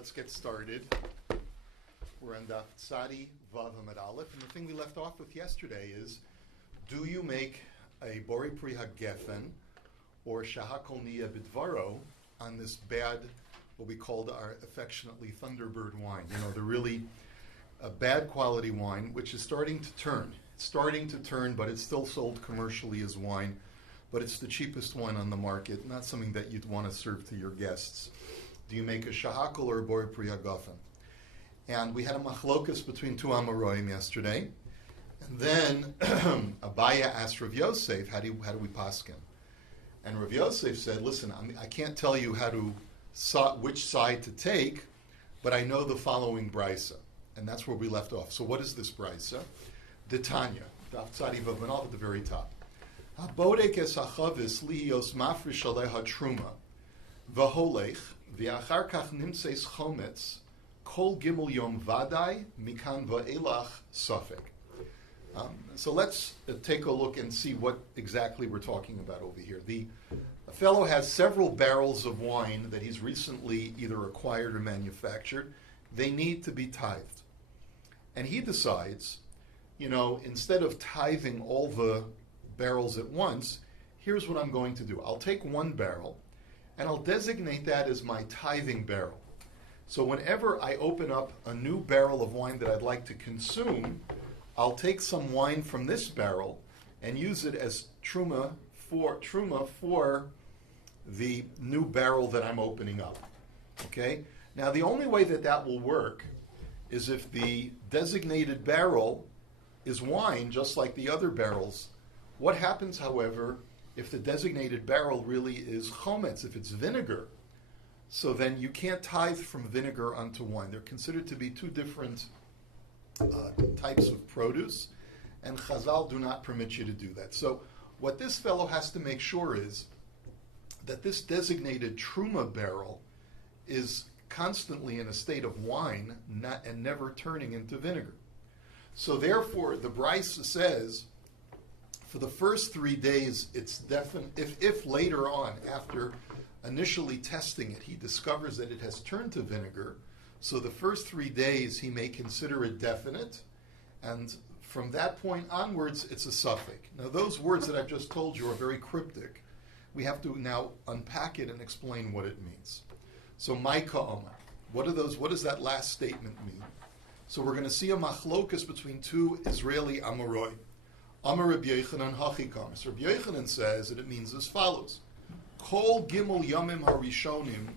let's get started. We're on Daf Tzadi Vav Amud Aleph, and the thing we left off with yesterday is, do you make a Bori Pri HaGefen or Shahakol Niya Bidvaro on this bad, what we called our affectionately Thunderbird wine? You know, the really bad quality wine, which is starting to turn. It's starting to turn, but it's still sold commercially as wine, but it's the cheapest wine on the market, not something that you'd want to serve to your guests. Do you make a Shahakol or a Bori Pri HaGefen? And we had a machlokas between two Amoraim yesterday. And then Abaya asked Rav Yosef, how do we paskin? And Rav Yosef said, listen, I can't tell you which side to take, but I know the following brisa. And that's where we left off. So what is this brisa? Detanya, Daf Tzadi Vav Amud Aleph at the very top. Habodek es hachavis liyos mafrish aleha truma, v'holech, v'achar kach nimtzeis chometz, Kol Gimel Yom Vadai Mikan Va'elach Safek. So let's take a look and see what exactly we're talking about over here. The fellow has several barrels of wine that he's recently either acquired or manufactured. They need to be tithed. And he decides, instead of tithing all the barrels at once, here's what I'm going to do. I'll take one barrel and I'll designate that as my tithing barrel. So whenever I open up a new barrel of wine that I'd like to consume, I'll take some wine from this barrel and use it as truma for the new barrel that I'm opening up. Okay? Now the only way that will work is if the designated barrel is wine, just like the other barrels. What happens, however, if the designated barrel really is chometz, if it's vinegar? So then you can't tithe from vinegar onto wine. They're considered to be two different types of produce, and Chazal do not permit you to do that. So what this fellow has to make sure is that this designated truma barrel is constantly in a state of wine and never turning into vinegar. So therefore, the Brisa says, for the first 3 days, it's definite. If later on, after initially testing it, he discovers that it has turned to vinegar, so the first 3 days he may consider it definite, and from that point onwards it's a suffix. Now those words that I've just told you are very cryptic. We have to now unpack it and explain what it means. So Maika Omar, what does that last statement mean? So we're going to see a machlokas between two Israeli Amoroi. Amar Rabbi Yochanan Hachikam. So Rabbi Yochanan says that it means as follows: Kol Gimel Yomim Harishonim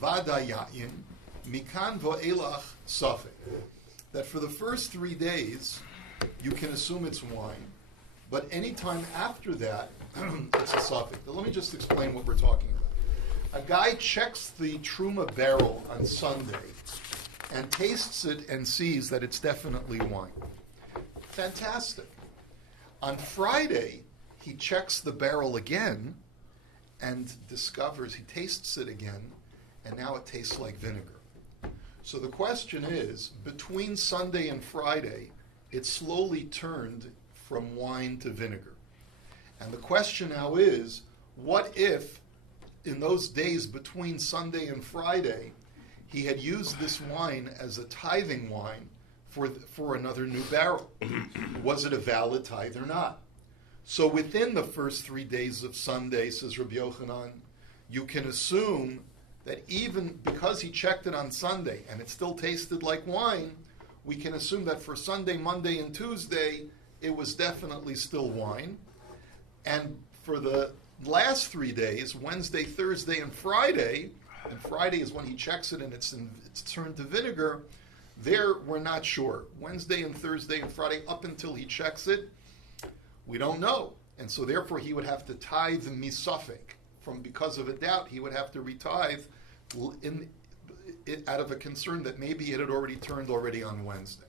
Vadayayin Mikan Va'elach Safek. That for the first 3 days you can assume it's wine, but any time after that it's a suffix. Now let me just explain what we're talking about. A guy checks the truma barrel on Sunday and tastes it and sees that it's definitely wine. Fantastic. On Friday he checks the barrel again and discovers, he tastes it again, and now it tastes like vinegar. So the question is, between Sunday and Friday, it slowly turned from wine to vinegar. And the question now is, what if, in those days between Sunday and Friday, he had used this wine as a tithing wine for another new barrel? Was it a valid tithe or not? So within the first 3 days of Sunday, says Rabbi Yochanan, you can assume that even because he checked it on Sunday and it still tasted like wine, we can assume that for Sunday, Monday, and Tuesday, it was definitely still wine. And for the last 3 days, Wednesday, Thursday, and Friday is when he checks it and it's turned to vinegar, there we're not sure. Wednesday and Thursday and Friday, up until he checks it, we don't know. And so therefore he would have to tithe misafek. Because of a doubt, he would have to retithe out of a concern that maybe it had already turned on Wednesday.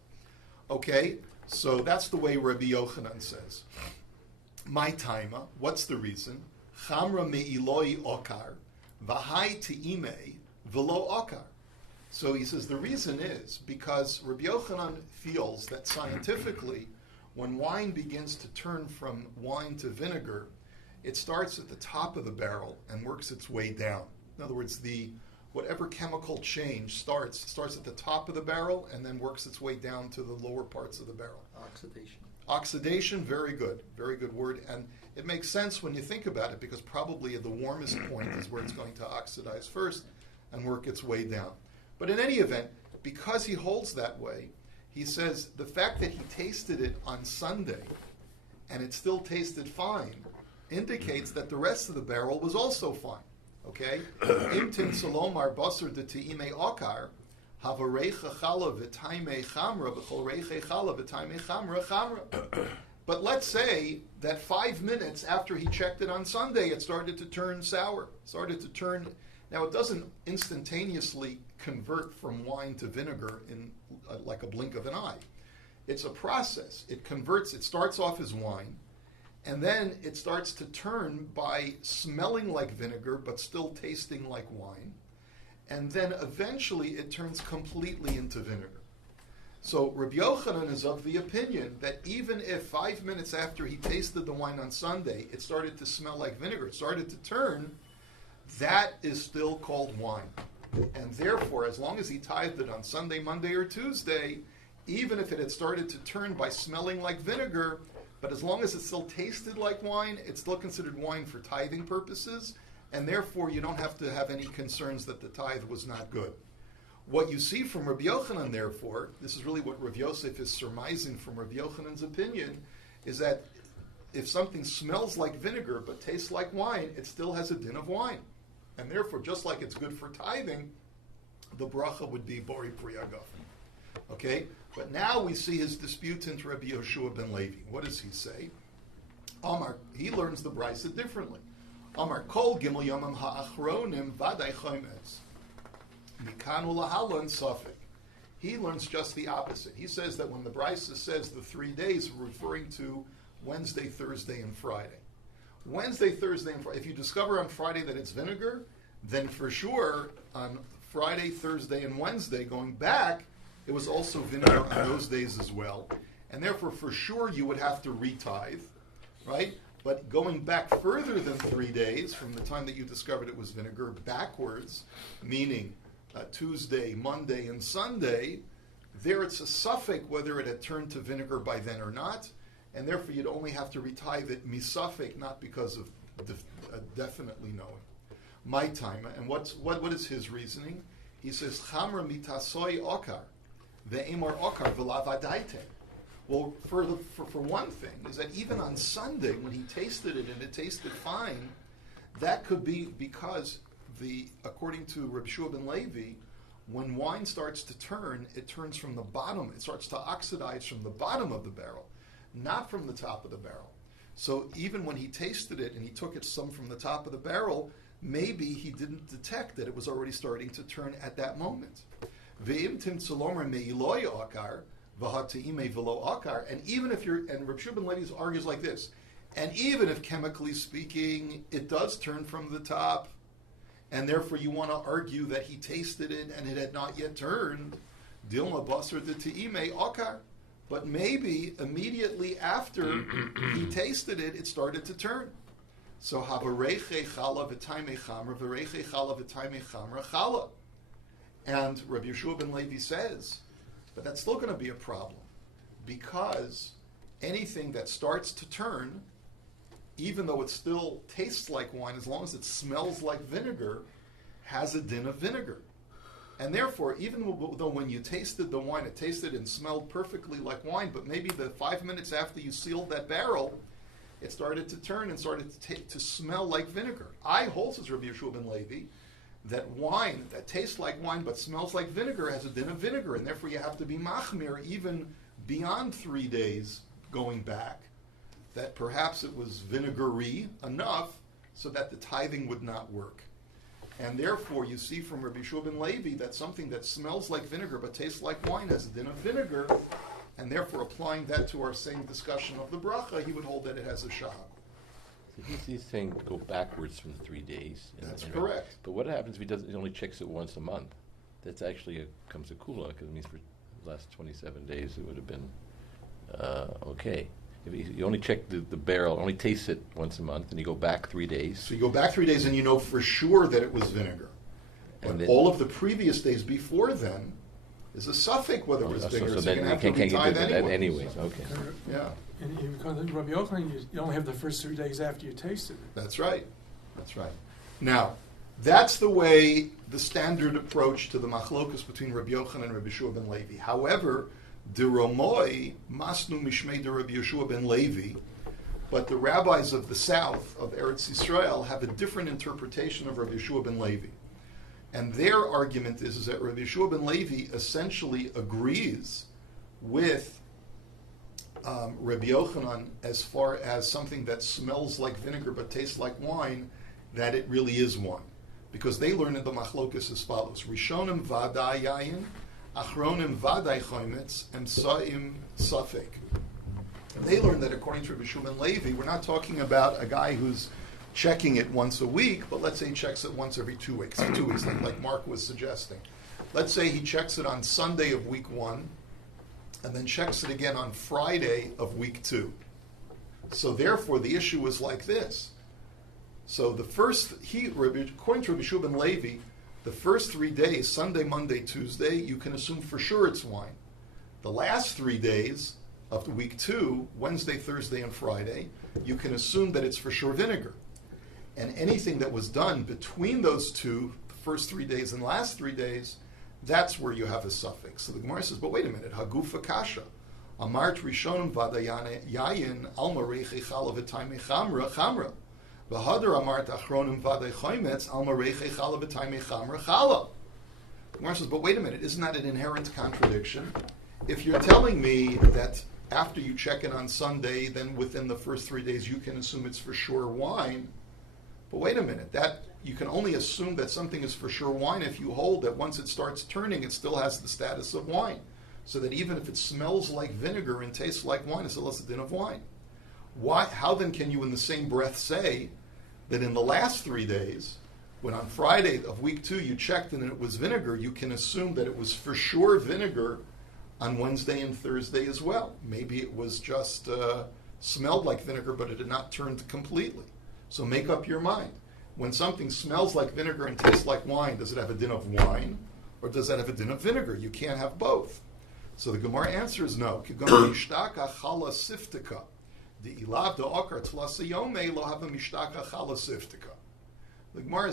Okay? So that's the way Rabbi Yochanan says. My taima, what's the reason? Chamra me'iloi okar, v'hai te'ime v'lo okar. So he says the reason is because Rabbi Yochanan feels that scientifically, when wine begins to turn from wine to vinegar, it starts at the top of the barrel and works its way down. In other words, whatever chemical change starts at the top of the barrel and then works its way down to the lower parts of the barrel. Oxidation. Oxidation, very good word. And it makes sense when you think about it, because probably the warmest point is where it's going to oxidize first and work its way down. But in any event, because he holds that way, he says the fact that he tasted it on Sunday and it still tasted fine indicates that the rest of the barrel was also fine. Okay? Imtim salomar basar de teime okar havarecha chala v'taime chamra b'chol reiche chala v'taime chamra chamra. But let's say that 5 minutes after he checked it on Sunday, it started to turn sour. Now, it doesn't instantaneously convert from wine to vinegar in like a blink of an eye. It's a process. It converts. It starts off as wine, and then it starts to turn by smelling like vinegar but still tasting like wine, and then eventually it turns completely into vinegar. So Rabbi Yochanan is of the opinion that even if 5 minutes after he tasted the wine on Sunday, it started to smell like vinegar, it started to turn, that is still called wine. And therefore, as long as he tithed it on Sunday, Monday, or Tuesday, even if it had started to turn by smelling like vinegar, but as long as it still tasted like wine, it's still considered wine for tithing purposes, and therefore you don't have to have any concerns that the tithe was not good. What you see from Rabbi Yochanan, therefore, this is really what Rav Yosef is surmising from Rabbi Yochanan's opinion, is that if something smells like vinegar but tastes like wine, it still has a din of wine. And therefore, just like it's good for tithing, the bracha would be bori pri hagafen. Okay? But now we see his disputant, Rabbi Yoshua ben Levi. What does he say? Amar, he learns the brisa differently. Amar kol gimel yomim ha'achronim vaday chometz. Mikanu lahalon safek. He learns just the opposite. He says that when the brisa says the 3 days, we're referring to Wednesday, Thursday, and Friday. Wednesday, Thursday, and Friday. If you discover on Friday that it's vinegar, then for sure on Friday, Thursday, and Wednesday, going back, it was also vinegar on those days as well. And therefore, for sure, you would have to retithe, right? But going back further than 3 days, from the time that you discovered it was vinegar, backwards, meaning Tuesday, Monday, and Sunday, there it's a suffix whether it had turned to vinegar by then or not, and therefore you'd only have to retithe it misafek, not because of definitely knowing. My time, and what is his reasoning? He says, Chamra mitasoi okar, ve'emar okar v'lavadaite. Well, for one thing, is that even on Sunday, when he tasted it and it tasted fine, that could be because according to Rabbi Shua ben Levi, when wine starts to turn, it turns from the bottom. It starts to oxidize from the bottom of the barrel, not from the top of the barrel. So even when he tasted it and he took it some from the top of the barrel, maybe he didn't detect that it was already starting to turn at that moment. And even if and Rabbi Shua ben Levi argues like this, and even if chemically speaking, it does turn from the top, and therefore you want to argue that he tasted it and it had not yet turned, Dilma Basra de Teime Okar. But maybe immediately after he tasted it, it started to turn. So Havareche Chala V'Taime Chamra, Vareche Chala V'Taime Chamra Chala. And Rabbi Yeshua ben Levi says, but that's still going to be a problem, because anything that starts to turn, even though it still tastes like wine, as long as it smells like vinegar, has a din of vinegar. And therefore, even though when you tasted the wine, it tasted and smelled perfectly like wine, but maybe the 5 minutes after you sealed that barrel, it started to turn and started to smell like vinegar. I hold, says Rabbi Yeshua ben Levi, that wine that tastes like wine but smells like vinegar has a din of vinegar, and therefore you have to be machmir even beyond 3 days going back, that perhaps it was vinegary enough so that the tithing would not work. And therefore you see from Rabbi Yeshua ben Levi that something that smells like vinegar but tastes like wine has a din of vinegar, and therefore applying that to our same discussion of the bracha, he would hold that it has a shahak. So he's saying go backwards from 3 days. That's correct. But what happens if he only checks it once a month? That's actually comes a kula, because it means for the last 27 days it would have been okay. If you only check the barrel, only taste it once a month, and you go back 3 days. So you go back 3 days and you know for sure that it was vinegar. But then, all of the previous days before then is a suffix whether it was vinegar. so then you're you going to can't have get to that retie anyways. Okay. Yeah, And because in Rabbi Yochanan, you only have the first 3 days after you tasted it. that's right. That's right. Now, that's the way, the standard approach to the machlokus between Rabbi Yochanan and Rabbi Yeshua ben Levi. However, de Romoi masnu mishmei de Rabbi Yeshua ben Levi, but the rabbis of the south of Eretz Yisrael have a different interpretation of Rabbi Yeshua ben Levi. And their argument is that Rabbi Yeshua ben Levi essentially agrees with Rabbi Yochanan as far as something that smells like vinegar but tastes like wine, that it really is wine. Because they learn in the machlokas as follows: Rishonim vadai yayin, achronim vadai chometz, emsaim safek. They learn that according to Rabbi Yeshua ben Levi, we're not talking about a guy who's checking it once a week, but let's say he checks it once every 2 weeks. 2 weeks, like Mark was suggesting. Let's say he checks it on Sunday of week 1, and then checks it again on Friday of week 2. So therefore, the issue is like this. So the first, according to Rabbi Yeshua ben Levi, the first 3 days, Sunday, Monday, Tuesday, you can assume for sure it's wine. The last 3 days of the week 2, Wednesday, Thursday, and Friday, you can assume that it's for sure vinegar. And anything that was done between those two, the first 3 days and last 3 days, that's where you have a suffix. So the Gemara says, but wait a minute, Hagufa Kasha. Amart Rishonim Vadayane Yayin Alma Reiche Chala V'Taimei Chamra Chamra. V'Hadar Amart Achronim Vaday Chometz Alma Reiche Chala V'Taimei Chamra Chala. The Gemara says, but wait a minute, isn't that an inherent contradiction? If you're telling me that after you check it on Sunday, then within the first 3 days you can assume it's for sure wine, but wait a minute, that you can only assume that something is for sure wine if you hold that once it starts turning, it still has the status of wine. So that even if it smells like vinegar and tastes like wine, it still has a din of wine. Why? How then can you in the same breath say that in the last 3 days, when on Friday of week 2 you checked and it was vinegar, you can assume that it was for sure vinegar on Wednesday and Thursday as well? Maybe it was just smelled like vinegar, but it had not turned completely. So make up your mind. When something smells like vinegar and tastes like wine, does it have a din of wine, or does that have a din of vinegar? You can't have both. So the Gemara answer is no. The Gemara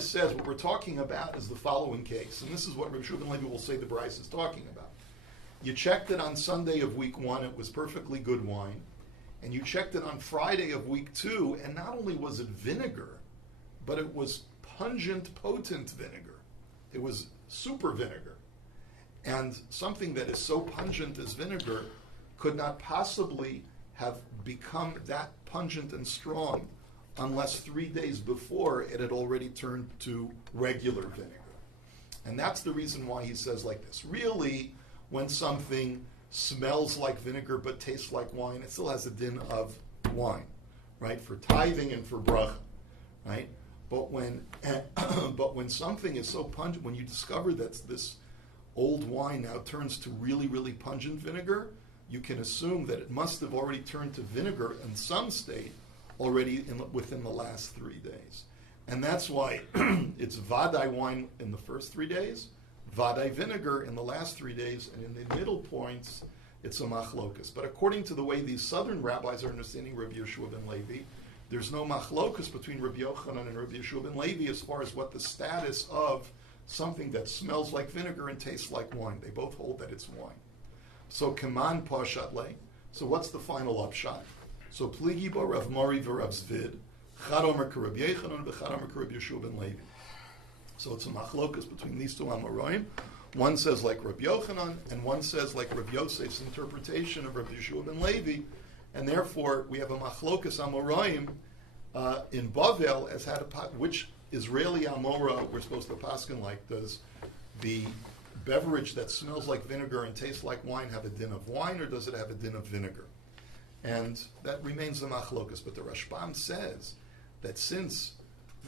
says what we're talking about is the following case, and this is what Rabbi Yeshua ben Levi will say the Bryce is talking about. You checked it on Sunday of week 1, it was perfectly good wine. And you checked it on Friday of week 2, and not only was it vinegar, but it was pungent, potent vinegar. It was super vinegar. And something that is so pungent as vinegar could not possibly have become that pungent and strong unless 3 days before it had already turned to regular vinegar. And that's the reason why he says like this. Really, when something smells like vinegar but tastes like wine, it still has a din of wine, right? For tithing and for bracha, right? But when something is so pungent, when you discover that this old wine now turns to really, really pungent vinegar, you can assume that it must have already turned to vinegar in some state already within the last 3 days. And that's why it's vadai wine in the first 3 days, vadai vinegar in the last 3 days, and in the middle points, it's a machlokus. But according to the way these southern rabbis are understanding Rabbi Yeshua ben Levi, there's no machlokus between Rabbi Yochanan and Rabbi Yeshua ben Levi as far as what the status of something that smells like vinegar and tastes like wine. They both hold that it's wine. So kaman pashat le. So what's the final upshot? So pligi bo Rav Mori v'Rav Zvid, chad omer k'Rabbi Yochanan v'chad omer k'Rabbi Yeshua ben Levi. So it's a machlokus between these two Amoraim. One says like Rabbi Yochanan, and one says like Rabbi Yosef's interpretation of Rabbi Yeshua ben Levi, and therefore we have a machlokas Amoraim in Bavel as had which Israeli Amora we're supposed to paskin like. Does the beverage that smells like vinegar and tastes like wine have a din of wine, or does it have a din of vinegar? And that remains the machlokas. But the Rashbam says that since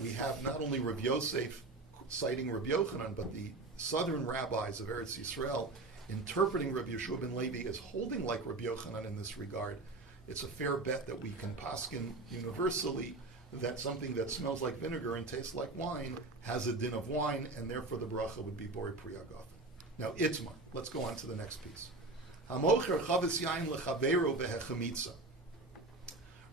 we have not only Rabbi Yosef citing Rabbi Yochanan, but the southern rabbis of Eretz Yisrael interpreting Rabbi Yeshua ben Levi as holding like Rabbi Yochanan in this regard, it's a fair bet that we can paskin universally that something that smells like vinegar and tastes like wine has a din of wine, and therefore the bracha would be bori pri hagafen. Now, Itzmar. Let's go on to the next piece. Hamocher chavis yain lechaveiro vehechamitza.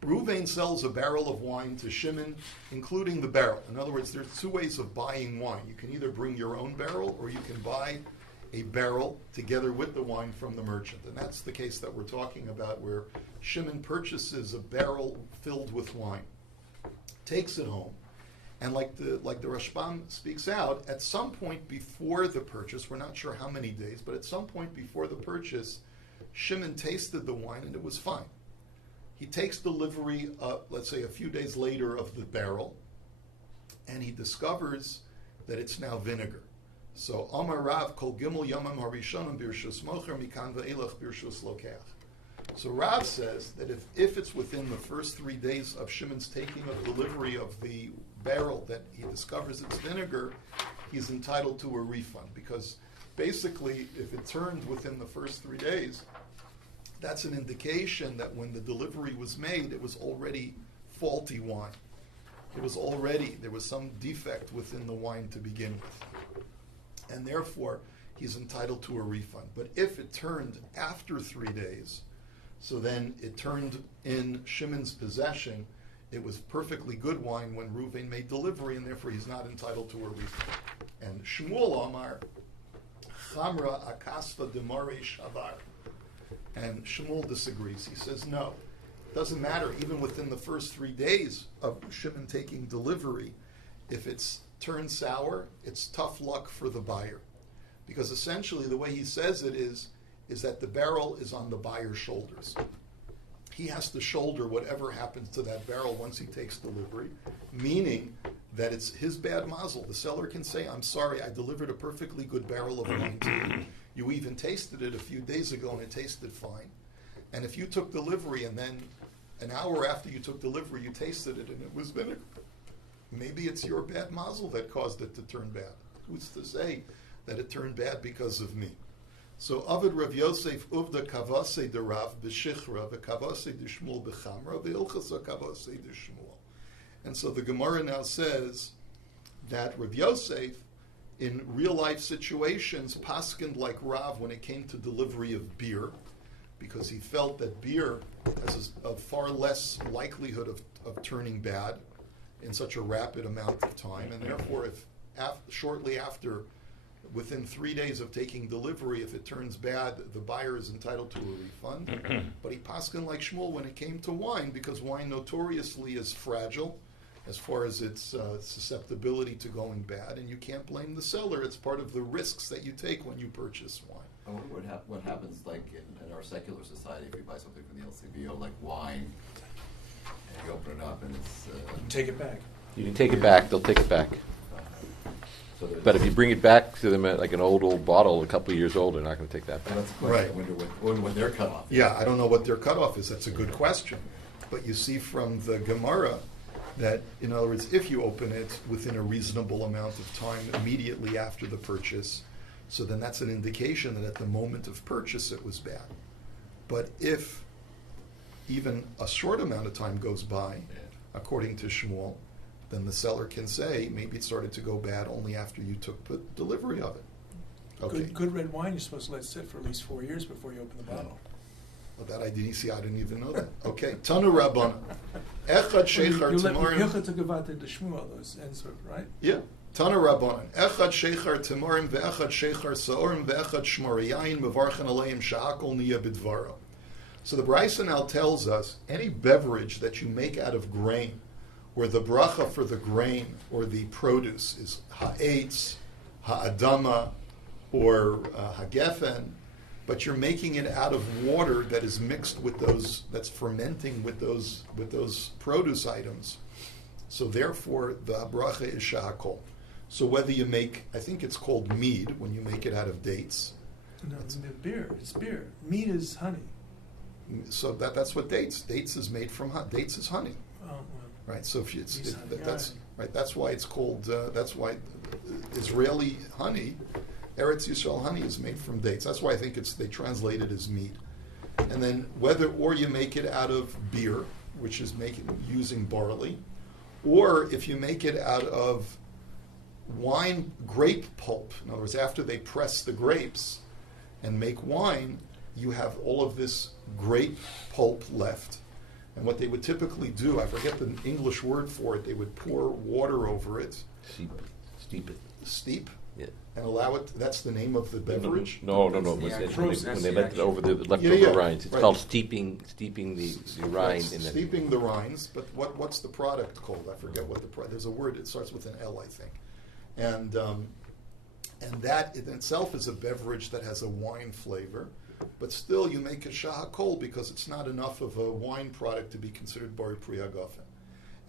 Reuven sells a barrel of wine to Shimon, including the barrel. In other words, there's two ways of buying wine. You can either bring your own barrel, or you can buy a barrel together with the wine from the merchant. And that's the case that we're talking about, where Shimon purchases a barrel filled with wine, takes it home, and like the Rashbam speaks out, at some point before the purchase, we're not sure how many days, but at some point before the purchase, Shimon tasted the wine and it was fine. He takes delivery, let's say a few days later, of the barrel, and he discovers that it's now vinegar. So, Amar Rav kol gimel yamam harishonim birshus mocher mikan ve'elach birshus lokach. So Rav says that if it's within the first 3 days of Shimon's taking of delivery of the barrel that he discovers it's vinegar, he's entitled to a refund, because basically if it turned within the first 3 days, that's an indication that when the delivery was made, it was already faulty wine. There was some defect within the wine to begin with. And therefore, he's entitled to a refund. But if it turned after 3 days, so then it turned in Shimon's possession, it was perfectly good wine when Reuven made delivery, and therefore he's not entitled to a refund. And Shmuel Amar, Chamra akasva demare shavar. And Shmuel disagrees. He says, no, it doesn't matter. Even within the first 3 days of Shimon taking delivery, if it's turned sour, it's tough luck for the buyer. Because essentially the way he says it is that the barrel is on the buyer's shoulders. He has to shoulder whatever happens to that barrel once he takes delivery, meaning that it's his bad mazel. The seller can say, I'm sorry, I delivered a perfectly good barrel of wine to you. You even tasted it a few days ago and it tasted fine. And if you took delivery and then an hour after you took delivery, you tasted it and it was vinegar, maybe it's your bad mazel that caused it to turn bad. Who's to say that it turned bad because of me? So Avid Rav Yosef Uvda Kavase de Rav B'Shichra V'Kavase de Shmuel B'Chamra V'Ilchasa Kavase de Shmuel. And so the Gemara now says that Rav Yosef, in real life situations, paskened like Rav when it came to delivery of beer, because he felt that beer has a far less likelihood of turning bad in such a rapid amount of time, and therefore if shortly after, within 3 days of taking delivery, if it turns bad, the buyer is entitled to a refund. But he paskened like Shmuel when it came to wine, because wine notoriously is fragile as far as its susceptibility to going bad, and you can't blame the seller. It's part of the risks that you take when you purchase wine. I wonder what happens, like in our secular society, if you buy something from the LCBO, like wine, and you open it up and it's... Take it back. You can take it back. They'll take it back. So But if you bring it back to them at like an old bottle, a couple of years old, they're not going to take that back. that's a question. Right. I wonder when their cutoff is. Yeah, I don't know what their cutoff is. That's a good question. But you see from the Gemara that, in other words, if you open it within a reasonable amount of time immediately after the purchase, so then that's an indication that at the moment of purchase it was bad. But if even a short amount of time goes by, according to Shmuel, then the seller can say maybe it started to go bad only after you took delivery of it. Okay. Good red wine you're supposed to let sit for at least 4 years before you open the bottle. Well, that I didn't see. I didn't even know that. Okay. Tanu Rabban. Echad Sheichar You let Timorim. Yochad to Gavata de Shmuel, those ends of, right? Yeah. Tanu Rabban. Echad Sheichar Timorim ve'echad Sheichar Saorim ve'echad Shmoriyayin mevarchen aleim sha'akol niya bidvaro. So the Brisa now tells us any beverage that you make out of grain, where the bracha for the grain or the produce is ha'etz, ha'adama, or hagefen, but you're making it out of water that is mixed with those, that's fermenting with those produce items. So therefore, the bracha is shahakol. So whether you make, I think it's called mead when you make it out of dates. No, it's beer. It's beer. Mead is honey. So that's what dates is made from. Dates is honey. Oh, well. Right, so if it's He's honey that's guy. right. That's why it's called. That's why Israeli honey, Eretz Yisrael honey, is made from dates. That's why I think they translate it as mead. And then whether or you make it out of beer, which is using barley, Or if you make it out of wine grape pulp, in other words, after they press the grapes and make wine, you have all of this grape pulp left. And what they would typically do, I forget the English word for it, they would pour water over it. Steep it. Steep? Yeah. And allow it, that's the name of the beverage? No. That's When the they, actual- when that's they the let it actual- over the leftover Yeah, yeah, rinds, it's right. called steeping the rind. That's In the, steeping the rinds, but what's the product called? I forget what the product, there's a word, it starts with an L, I think. And that in itself is a beverage that has a wine flavor, but still you make a shahakol because it's not enough of a wine product to be considered bori pri hagafen.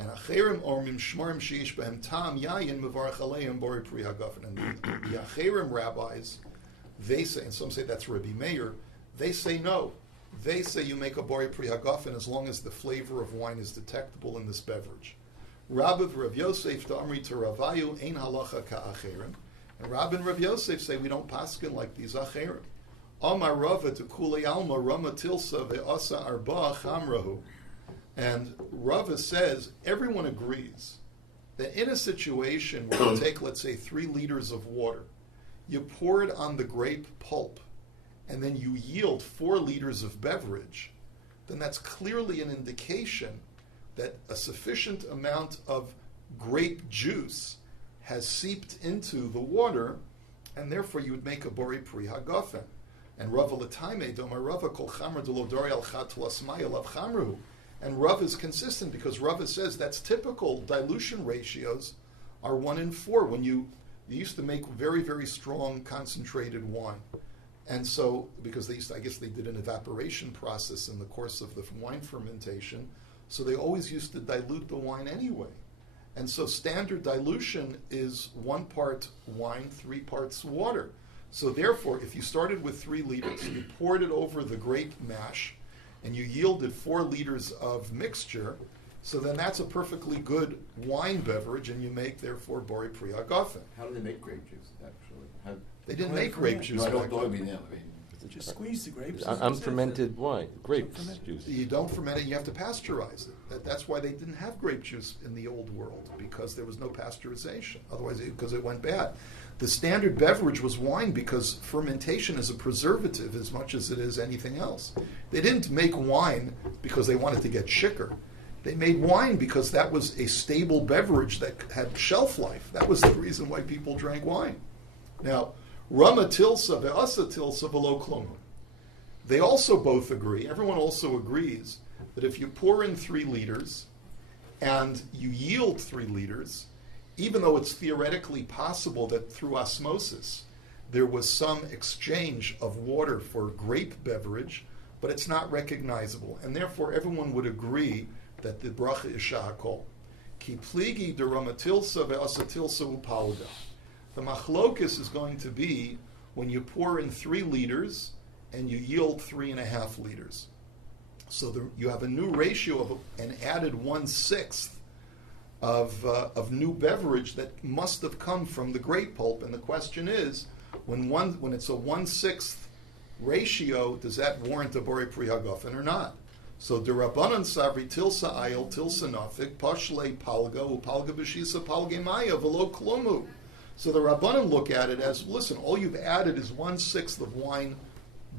And acherim ormim shmarim sheish behem tam yayin mevarach aleim bori pri hagafen. And the acherim rabbis, they say, and some say that's Rabbi Meir, they say no. They say you make a bori pri hagafen as long as the flavor of wine is detectable in this beverage. Rabbi Rav Yosef Damri to Ravayu ein halacha ka'acherim. And Rabbi and Rav Yosef say we don't paskin like these acherim. Amar Rava to Kulei Alma Rama Tilsa ve'asa arba chamrahu. And Rava says everyone agrees that in a situation where you take, let's say, 3 liters of water, you pour it on the grape pulp, and then you yield 4 liters of beverage, then that's clearly an indication that a sufficient amount of grape juice has seeped into the water, and therefore you would make a bori pri hagafen. And Rava l'taime domar Rava kol chamra delodori al chat lasmaya lav chamru. And Rava is consistent because Rava says that's typical dilution ratios are 1 in 4 when you used to make very, very strong concentrated wine. And so, because they used to, I guess they did an evaporation process in the course of the wine fermentation, so they always used to dilute the wine anyway. And so standard dilution is 1 part wine, 3 parts water. So therefore, if you started with 3 liters, you poured it over the grape mash, and you yielded 4 liters of mixture, so then that's a perfectly good wine beverage, and you make, therefore, bori pri hagafen. How do they make grape juice, actually? They didn't make grape juice No, I back don't then. mean Just squeeze the grapes. unfermented wine, grape Unfermented. juice. You don't ferment it, you have to pasteurize it. That's why they didn't have grape juice in the old world, because there was no pasteurization. Otherwise, because it went bad. The standard beverage was wine because fermentation is a preservative as much as it is anything else. They didn't make wine because they wanted to get chicker. They made wine because that was a stable beverage that had shelf life. That was the reason why people drank wine. Now, Rama tilsa ve'asa tilsa v'lo klum. They also both agree, everyone also agrees, that if you pour in 3 liters and you yield 3 liters, even though it's theoretically possible that through osmosis there was some exchange of water for grape beverage, but it's not recognizable. And therefore everyone would agree that the bracha is shahakol. Ki pligi de ramatilsa ve'asatilsa upalga. The machlokus is going to be when you pour in 3 liters and you yield 3.5 liters. So you have a new ratio of an added 1/6 of new beverage that must have come from the grape pulp. And the question is, when it's a 1/6 ratio, does that warrant a bori pri hagafen or not? So the Rabbanan Savri Tilsa Ayil Tilsa Nafik Pashle Palga Upalga B'Shisa Palge Maya Velo Klomu. So the Rabbanan look at it as, listen, all you've added is 1/6 of wine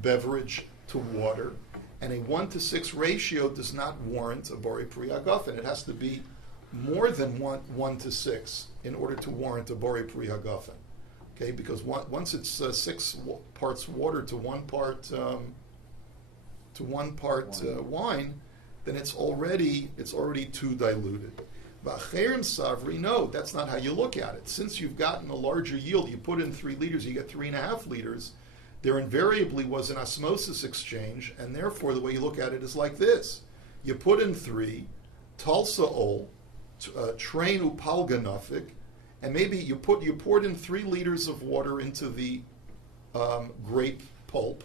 beverage to water, and a 1-to-6 ratio does not warrant a bori pri hagafen. It has to be more than 1-to-6 in order to warrant a bori pri hagafen. Okay, because once it's 6 parts water to 1 part wine, then it's already too diluted. V'acherim savri, no, that's not how you look at it. Since you've gotten a larger yield, you put in 3 liters, you get 3.5 liters. There invariably was an osmosis exchange, and therefore the way you look at it is like this: you put in 3, talsa ol, train upalga nafik, and maybe you poured in 3 liters of water into the grape pulp,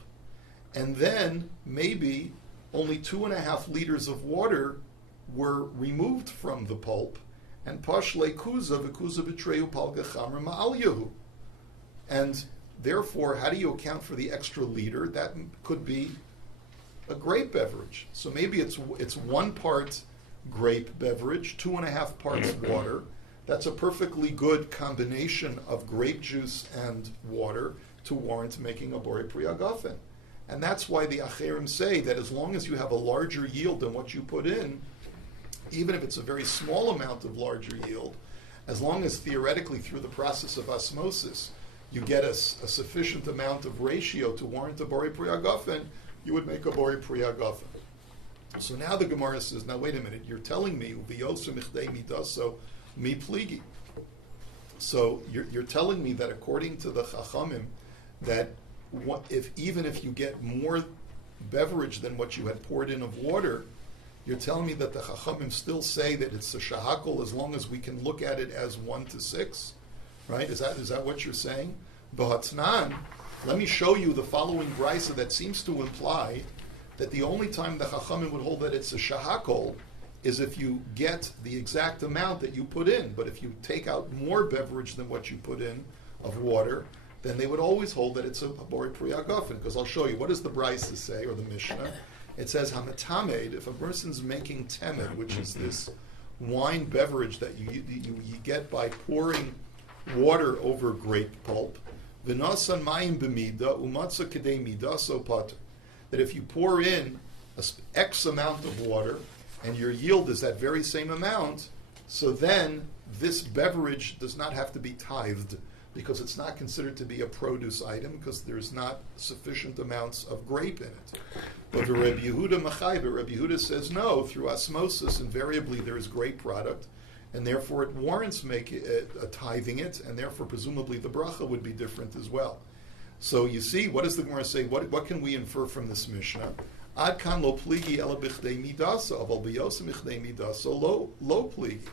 and then maybe only 2.5 liters of water were removed from the pulp, and pashle kuza v'kuza b'treu palga chamra ma'al. And therefore, how do you account for the extra liter? That could be a grape beverage. So maybe it's 1 part grape beverage, 2.5 parts water. That's a perfectly good combination of grape juice and water to warrant making a borei pri hagafen. And that's why the acherim say that as long as you have a larger yield than what you put in, even if it's a very small amount of larger yield, as long as theoretically through the process of osmosis you get a sufficient amount of ratio to warrant a borei pri hagafen, you would make a borei pri hagafen. So now the Gemara says, now wait a minute, you're telling me, uviyosu michdei midaso mi pligi. So you're telling me that according to the Chachamim, that even if you get more beverage than what you had poured in of water, you're telling me that the Chachamim still say that it's a shahakol as long as we can look at it as 1 to 6, right? Is that what you're saying? B'hatnan, let me show you the following brisa that seems to imply that the only time the Chachamim would hold that it's a shahakol is if you get the exact amount that you put in. But if you take out more beverage than what you put in of water, then they would always hold that it's a borei pri hagafen. Because I'll show you, what does the brisa say, or the Mishnah? It says, hametamed, if a person's making temed, which is this wine beverage that you get by pouring water over grape pulp, v'nasan mayim b'mida, umatza kedei midaso pater, that if you pour in X amount of water, and your yield is that very same amount, so then this beverage does not have to be tithed, because it's not considered to be a produce item, because there's not sufficient amounts of grape in it. But Rabbi Yehuda Machai, Rabbi Yehuda says no, through osmosis, invariably there is grape product, and therefore it warrants tithing it, and therefore presumably the bracha would be different as well. So you see, what does the Gemara say? What can we infer from this Mishnah? Ad kan lo pligi ela bichdei midasa, aval biyosem bichdei midasa lo pligi.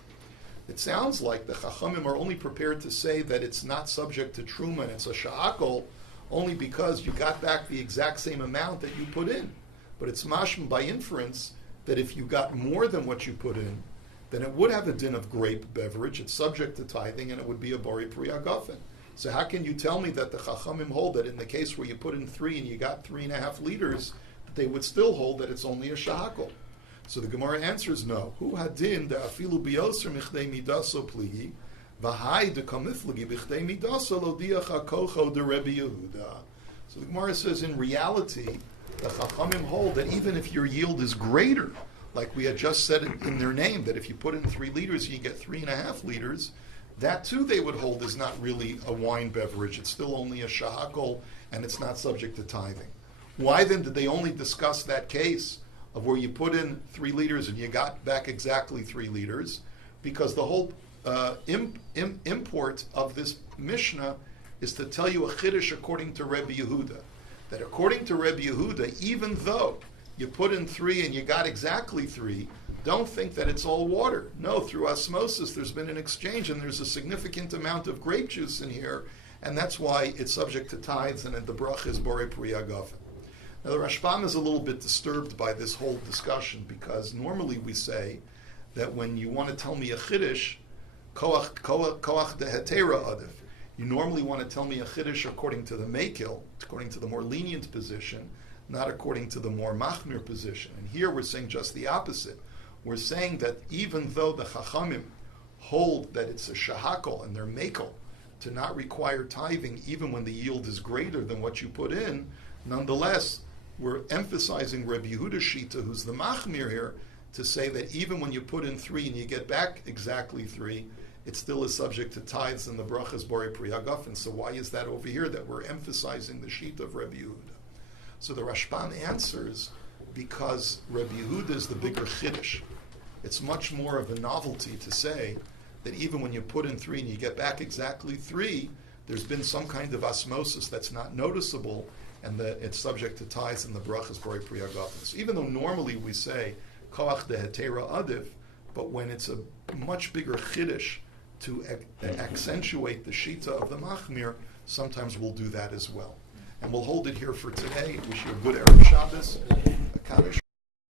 It sounds like the Chachamim are only prepared to say that it's not subject to truma and it's a sha'akol only because you got back the exact same amount that you put in. But it's mashma by inference that if you got more than what you put in, then it would have a din of grape beverage. It's subject to tithing, and it would be a borei pri hagafen. So how can you tell me that the Chachamim hold that in the case where you put in 3 and you got 3.5 liters, that they would still hold that it's only a shahakol? So the Gemara answers no. Hu hadin da afilu biyoser michdei midaso pligi, v'hai de kamifligi bichdei midaso lo diacha kocho de Rabbi Yehuda. So the Gemara says in reality, the Chachamim hold that even if your yield is greater, like we had just said in their name, that if you put in 3 liters, you get 3.5 liters, that too they would hold is not really a wine beverage. It's still only a shahakol, and it's not subject to tithing. Why then did they only discuss that case of where you put in 3 liters and you got back exactly 3 liters? Because the whole import of this Mishnah is to tell you a chiddush according to Rabbi Yehuda. That according to Rabbi Yehuda, even though you put in 3 and you got exactly 3, don't think that it's all water. No, through osmosis there's been an exchange and there's a significant amount of grape juice in here, and that's why it's subject to tithes, and the bracha is borei pri hagafen. Now the Rashbam is a little bit disturbed by this whole discussion, because normally we say that when you want to tell me a chiddush, koach dehetera adif, you normally want to tell me a chiddush according to the mekil, according to the more lenient position, not according to the more machmir position. And here we're saying just the opposite. We're saying that even though the Chachamim hold that it's a shahakol and they're mekel to not require tithing even when the yield is greater than what you put in, nonetheless, we're emphasizing Rabbi Yehuda Shita, who's the machmir here, to say that even when you put in 3 and you get back exactly 3, it still is subject to tithes and the brachas borei pri hagafen. So why is that over here that we're emphasizing the Shita of Rabbi Yehuda? So the Rashbam answers, because Rabbi Yehuda is the bigger chiddush. It's much more of a novelty to say that even when you put in 3 and you get back exactly 3, there's been some kind of osmosis that's not noticeable, and that it's subject to tithes and the brachas borei pri hagafen. So even though normally we say koach dehetera adif, but when it's a much bigger chiddush to accentuate the shita of the machmir, sometimes we'll do that as well. And we'll hold it here for today. Wish you a good Erev Shabbos.